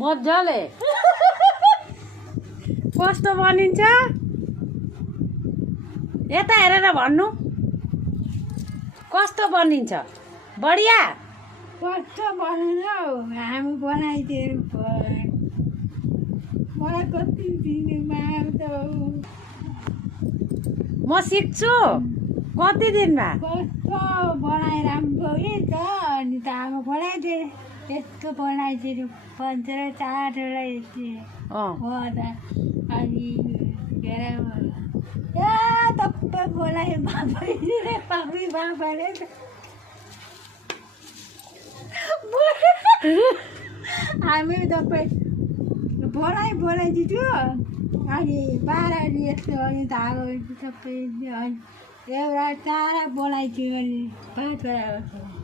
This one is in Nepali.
मजाले कस्तो बनिन्छ यता हेरेर भन्नु कस्तो बनिन्छ बढिया कस्तो बनेन हौ हामी बनाइदिएर मलाई कति दिने माग्छ म सिक्छु कति दिनमा कस्तो बनाइ राम्रो त अनि त आमा बनाइदिए त्यस्तो बनाइदिनु पन्ध्र चारवटा यति हो त अनि के अरे ए तपाईँ बोलाइ बाबाले पापी बाबाले हामी तपाईँ बोलाइदिन्छु अनि 12 यस्तो अनि धागो सबै एउटा चारा बोलाइदियो अनि 5